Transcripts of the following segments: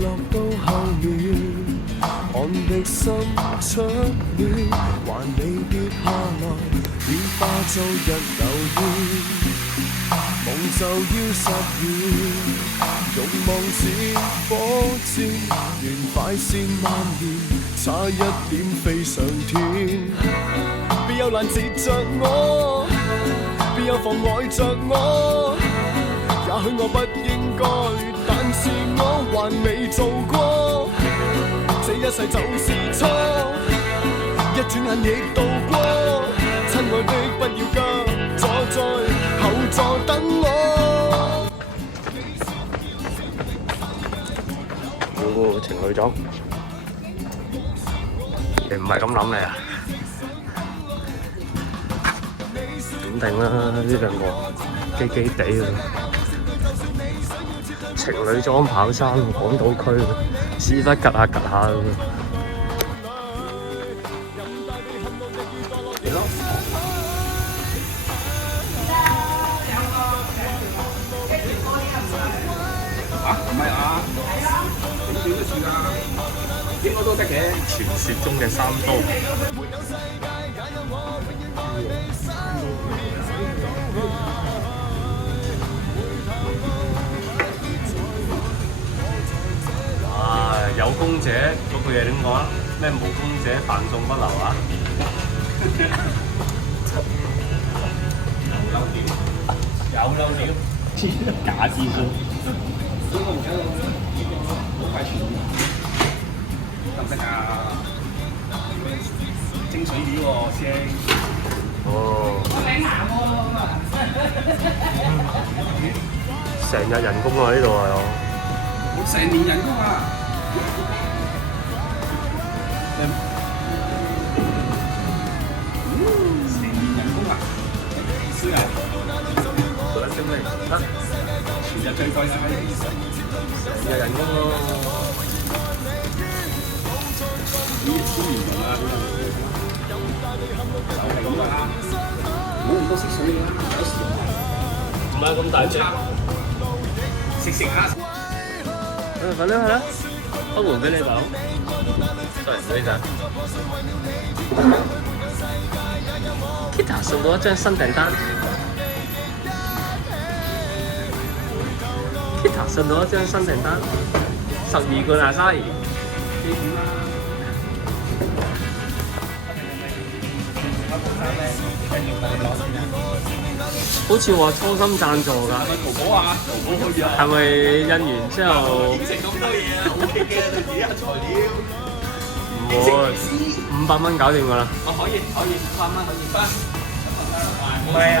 落到後面，看的心出了，還未跌下來，變化做日流煙。夢就要實現，慾望似火箭，沿快線蔓延，差一點飛上天。別有攔截着我，別有妨礙着我。也許我不應該，但是我還未做過。這一世就是錯，一轉眼亦度過。親愛的，不要急，坐在後座等我。情侶裝，你唔係咁諗你啊？點定啦？呢兩個基基地啊！情侶裝跑山，港島區，屎忽趌下趌下咁。唔係啊，點算都算㗎，應該都得嘅。傳說中嘅三刀。哇！有公姐嗰句嘢點講啊？咩無公姐飯餸不留啊？有優點，有優點，假資訊。呢個唔緊要，好快傳得唔得啊？蒸水魚喎，師兄。哦。我名男喎。成日人工啊！呢度係我。我成年人工啊！成年人工啊！是啊。得升未？得。全日最貴啦！成日人工咯。呢啲千年人啊！就係咁啦，冇咁多色水啦，有時唔係咁大隻。食下。快啲係啦，開門俾你吧。對，呢陣。Kita 送到一張新訂單。Kita 送到一張新訂單，12罐阿沙兒。好似話初心贊助㗎。係咪淘寶啊？淘寶可以啊。係咪印完之後？點食咁多嘢啊？OK 嘅，你自己有材料。唔會，500蚊搞掂㗎啦。我可以500蚊可以分。唔係啊，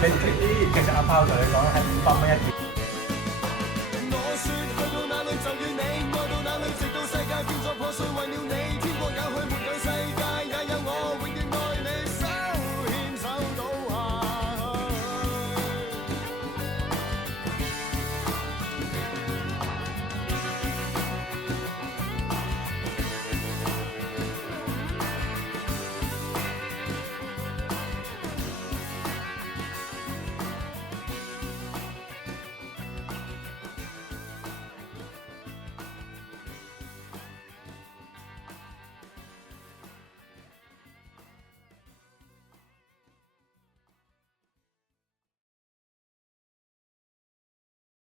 你啲其實阿炮同你講係500蚊一件。我說去到哪裏就與你，愛到哪裏，直到世界變作破碎，為了你。